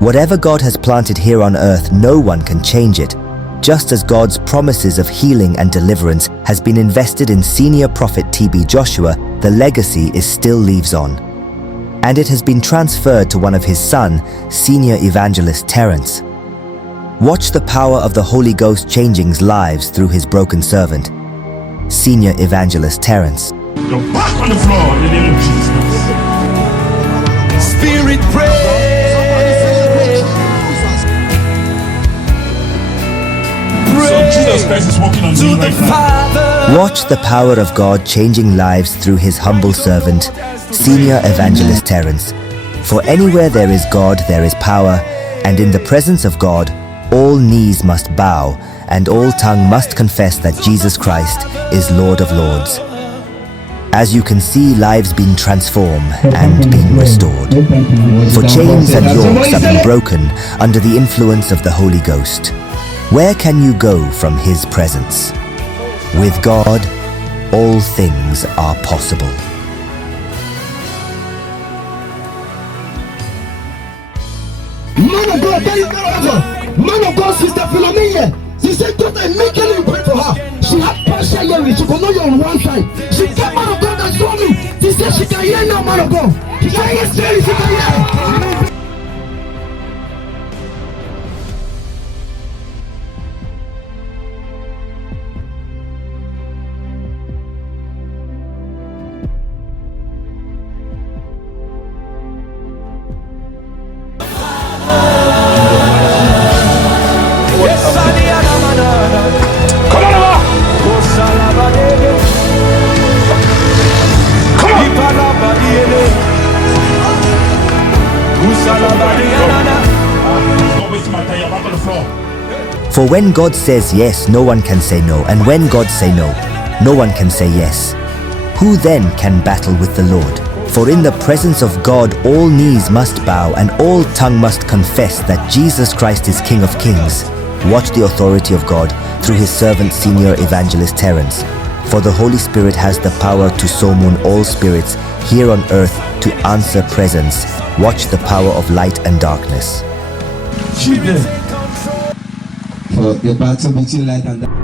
Whatever God has planted here on earth, no one can change it. Just as God's promises of healing and deliverance has been invested in senior prophet T.B Joshua, the legacy still lives on. And it has been transferred to one of his son, senior Evangelist Terence. Watch the power of the Holy Ghost changing lives through his broken servant, senior Evangelist Terence. You're back on the floor in the name of Jesus. Spirit pray. So Jesus Christ is working on you right now. Watch the power of God changing lives through his humble servant, senior Evangelist Terence. For anywhere there is God, there is power, and in the presence of God, all knees must bow, and all tongue must confess that Jesus Christ is Lord of Lords. As you can see, lives being transformed and being restored. For chains and yokes have been broken under the influence of the Holy Ghost. Where can you go from his presence? With God, all things are possible. Man of God, man of God, Sister Philomena. She said, God, immediately you pray for her. She had pressure hearing. She could not hear on one side. She came, man of God, and saw me. She said she can hear now, man of God. She can hear clearly, she can hear. For when God says yes, no one can say no, and when God say no, no one can say yes. Who then can battle with the Lord? For in the presence of God, all knees must bow, and all tongue must confess that Jesus Christ is King of Kings. Watch the authority of God through his servant senior Evangelist Terence. For the Holy Spirit has the power to summon all spirits here on earth to answer presence. Watch the power of light and darkness. For the battle between light and dark.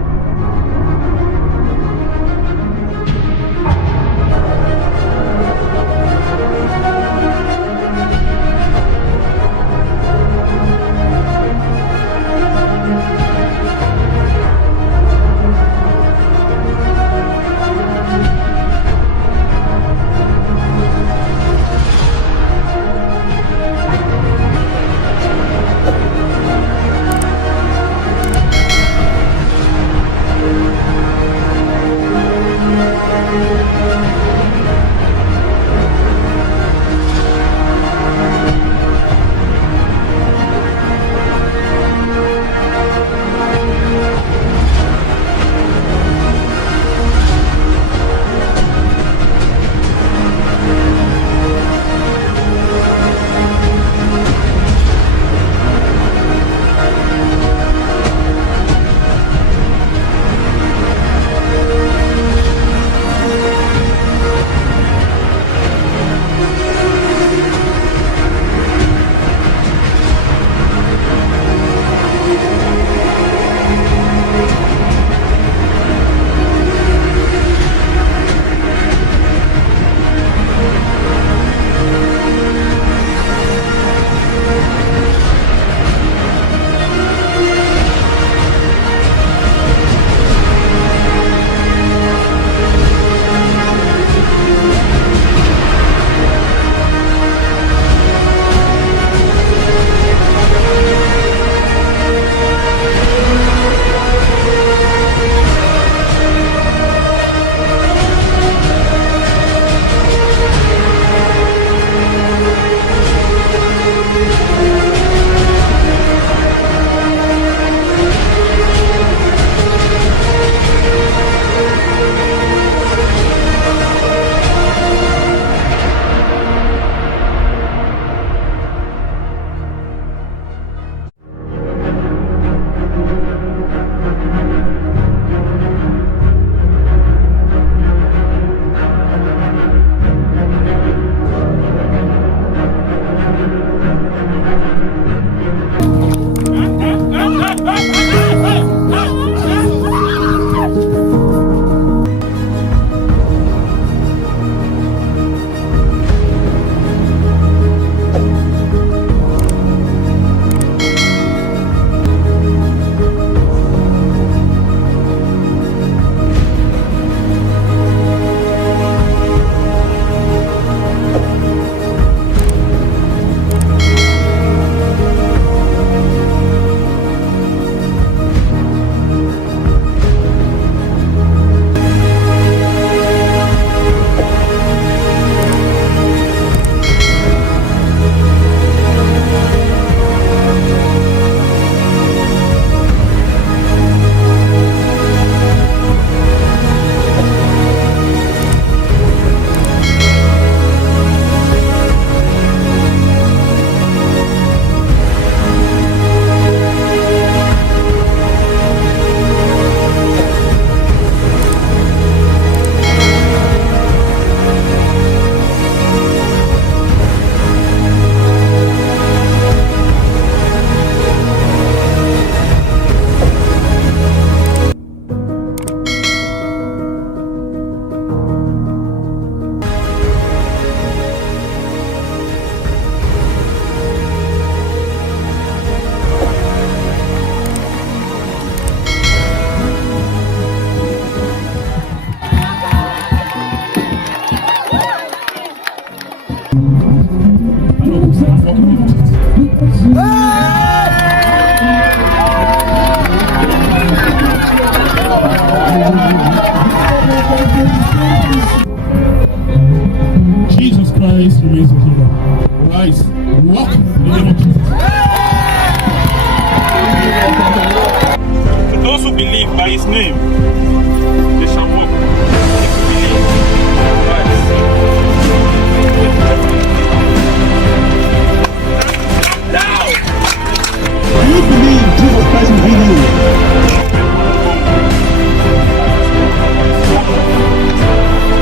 Christ will heal you.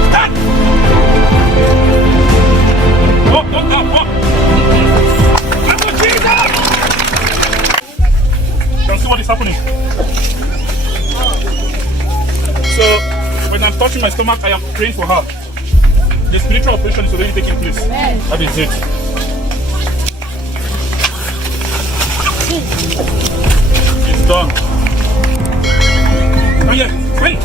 Stand! Up! That's what Jesus! Can you see what is happening? So, when I'm touching my stomach, I am praying for her. The spiritual operation is already taking place. That is it. It's done. Oh yeah, wait.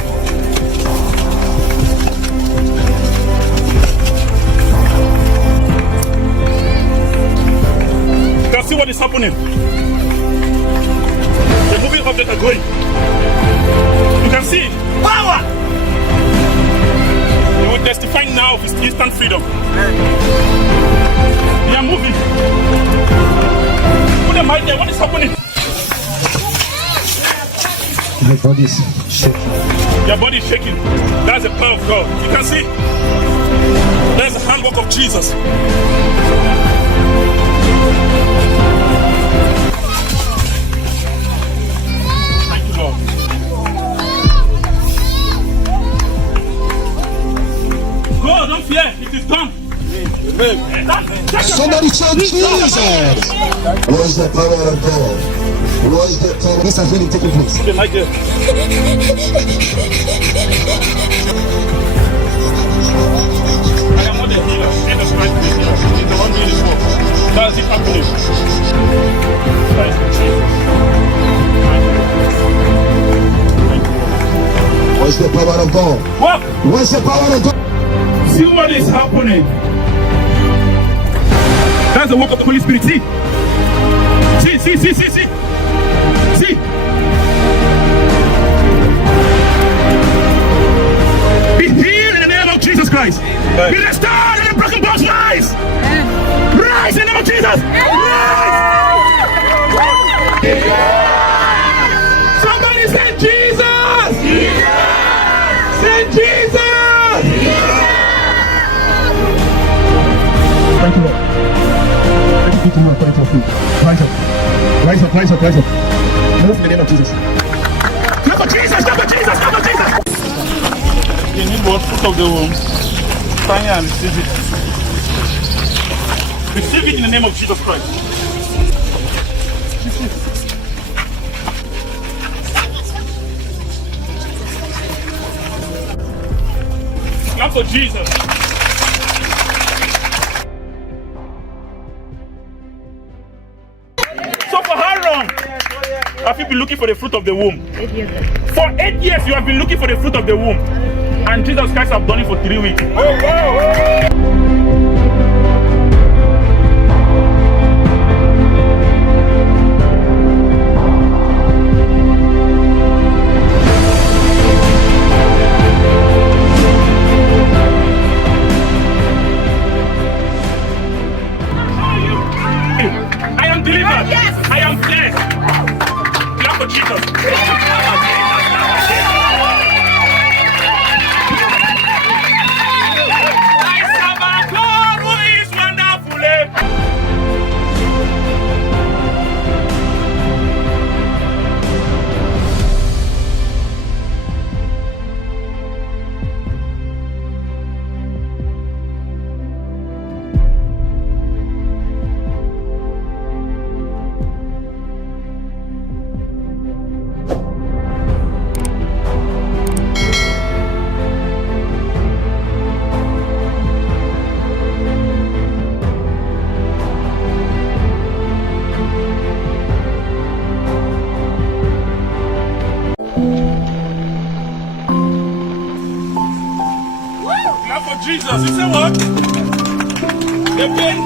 You can see what is happening. The moving objects are going. You can see it. Power! They will testify now of his instant freedom. They are moving. Put them right there. What is happening? My body is shaking. Your body is shaking. That's the power of God. You can see. That's the handwork of Jesus. Thank you, Lord. Go, don't fear. It is done. Somebody shout Jesus! What is the power of God? What is the power? This has really taken place. Okay, right there. I am not the healer. Jesus Christ is the healer. He's the one doing this work. That's it happening. Christ is Jesus. Thank you. What is the power of God? What? What is the power of God? See what is happening. That's the work of the Holy Spirit. See. See. Be healed in the name of Jesus Christ. Be restored in the broken bones. Rise. Rise in the name of Jesus. Rise. Somebody say Jesus. Say Jesus. Thank you, Lord. Let me give you a prayer for food. Rise up. Move in the name of Jesus. Clap for Jesus. You need what? Fruit of the womb. Find and receive it. Receive it in the name of Jesus Christ. Clap for Jesus. So for how long have you been looking for the fruit of the womb? 8 years. For 8 years you have been looking for the fruit of the womb. And Jesus Christ have done it for 3 weeks. I am delivered. Yes. I am blessed. Clap for Jesus. I serve a God who is wonderful. Clap for Jesus. You say what? Again.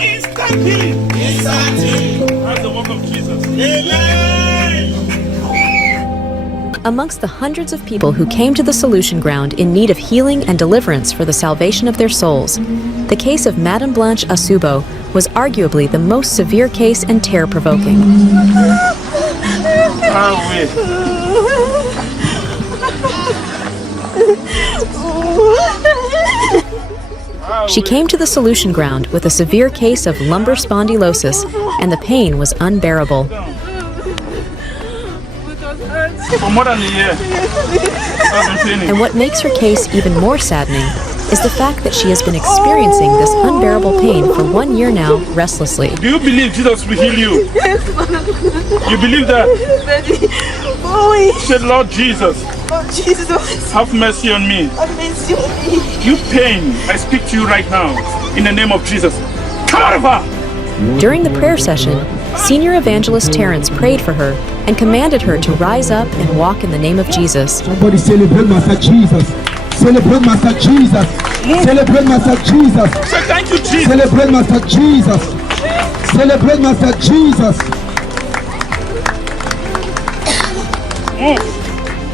Instant healing. That's the work of Jesus. Amen. Amongst the hundreds of people who came to the Solution Ground in need of healing and deliverance for the salvation of their souls, the case of Madame Blanche Asubo was arguably the most severe case and terror-provoking. She came to the solution ground with a severe case of lumbar spondylosis, and the pain was unbearable. For more than a year, I've been training. And what makes her case even more saddening is the fact that she has been experiencing this unbearable pain for 1 year now, restlessly. Do you believe Jesus will heal you? Yes, You believe that? Daddy. Boy. Say, Lord Jesus, Oh, Jesus. have mercy on me. Have mercy on me. You pain, I speak to you right now in the name of Jesus. Come out of her! During the prayer session, Senior Evangelist Terence prayed for her and commanded her to rise up and walk in the name of Jesus. Somebody celebrate Master Jesus. Celebrate Master Jesus. Celebrate Master Jesus. Say thank you, Jesus. Celebrate Master Jesus. Celebrate Master Jesus.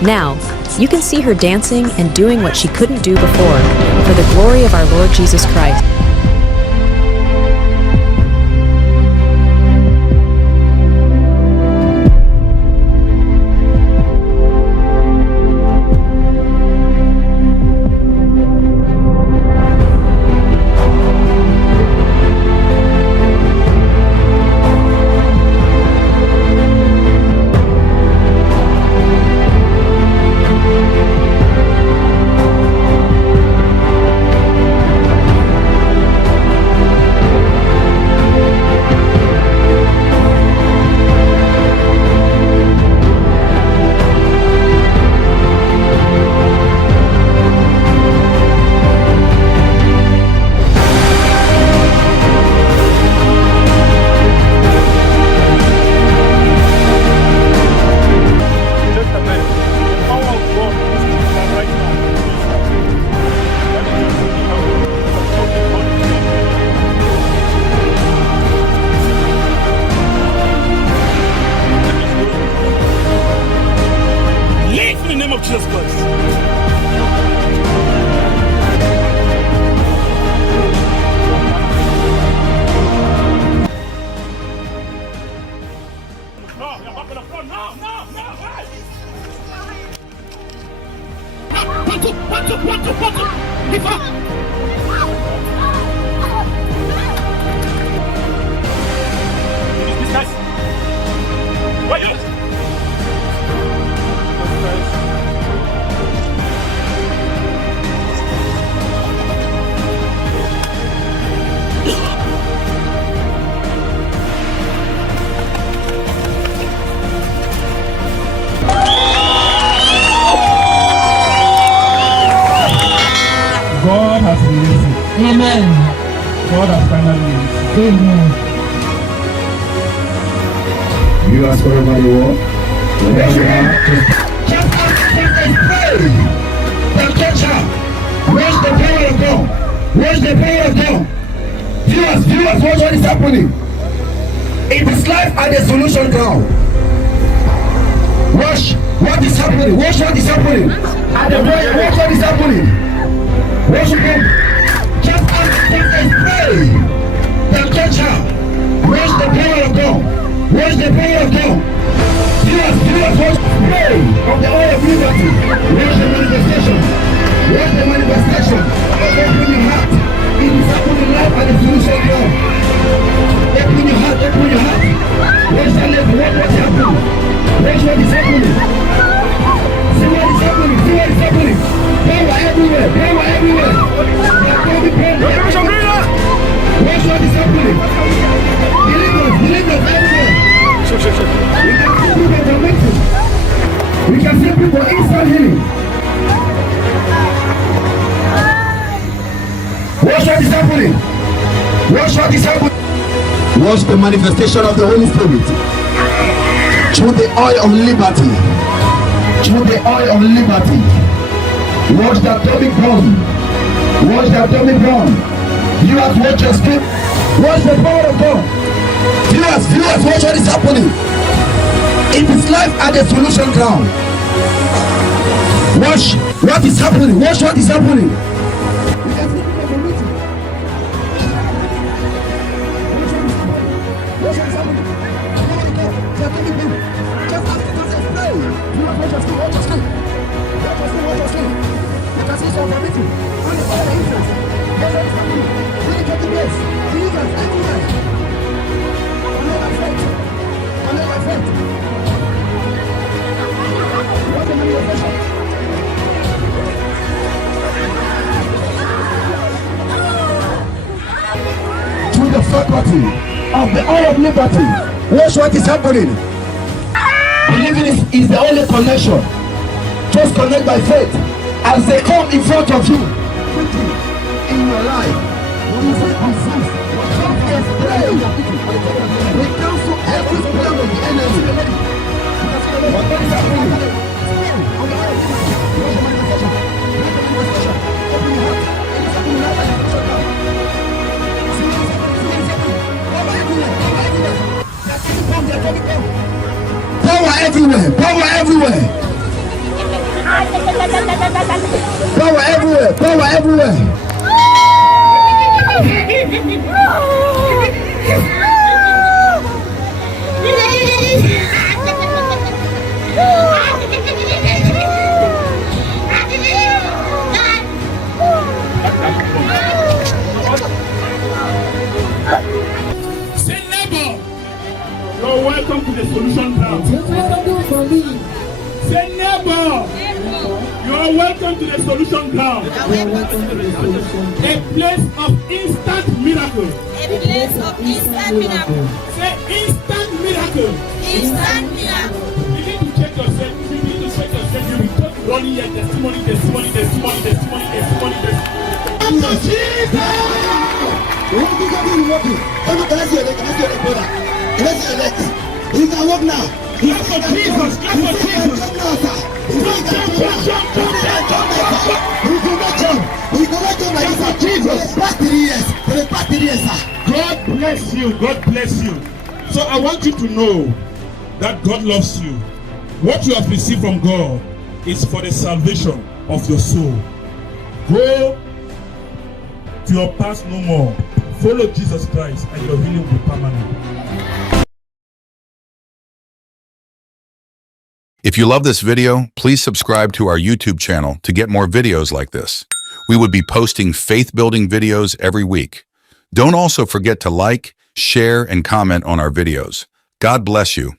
Now, you can see her dancing and doing what she couldn't do before for the glory of our Lord Jesus Christ. Jesus Christ. God has released it. Amen. God has finally released it. Amen. You ask wherever you are. Wherever you are. Just pray. The catcher. Where's the power of God? Where's the power of God? Viewers, watch what is happening. It is life at the solution ground. Watch what is happening. Watch what is happening. At the prayer, watch what is happening. Worship him. Just pray. The catcher. Where's the power of God? Where's the power of God? Viewers, watch. Pray of the oil of liberty. Where's the manifestation? Where's the manifestation? Open your heart. It is happening life at the solution ground. Open your heart. Open your heart. Where's the left? What's happening? Watch what is happening. See what is happening. See what is happening. Power everywhere. Power everywhere. Watch what is happening. Believers everywhere. We can see people connected. We can see people instant healing. Watch what is happening. Watch what is happening. Watch the manifestation of the Holy Spirit. Through the oil of liberty. Through the oil of liberty. Watch the atomic bomb. Watch the atomic bomb. Viewers, watch your script. Watch the power of God. Viewers, watch what is happening. It is life at the solution ground. Watch what is happening. Watch what is happening. Watch your liberty, of the oil of liberty. Watch what is happening. Believing is the only connection. Just connect by faith. As they come in front of you, quickly in your life, you will confess. Pray. We cancel every plan of the enemy. What is happening? Power everywhere, power everywhere. Power everywhere, power everywhere. Say neighbor, you're welcome to the solution ground. Say neighbor, you're welcome to the solution ground. A place of instant miracle. A place of instant miracle. Say instant miracle. Instant miracle. You need to check yourself. You need to check yourself. You will keep running your testimony, testimony, testimony, testimony, testimony, testimony. He can walk now. Clap for Jesus. Clap for Jesus. God bless you. God bless you. So I want you to know that God loves you. What you have received from God is for the salvation of your soul. Go to your past no more. Follow Jesus Christ and your healing will be permanent. If you love this video, please subscribe to our YouTube channel to get more videos like this. We would be posting faith-building videos every week. Don't also forget to like, share, and comment on our videos. God bless you.